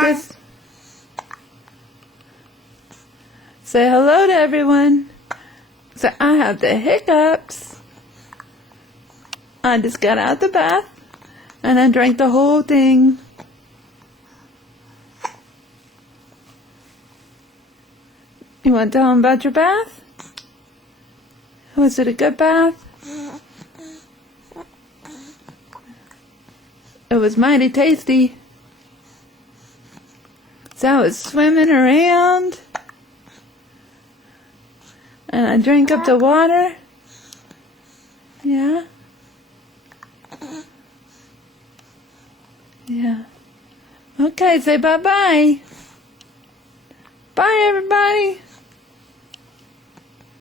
Just say hello to everyone. So I have the hiccups. I just got out the bath and I drank the whole thing. You want to tell them about your bath? Was it a good bath? It was mighty tasty. So I was swimming around and I drank up the water. Yeah. Yeah. Okay, say bye-bye. Bye, everybody.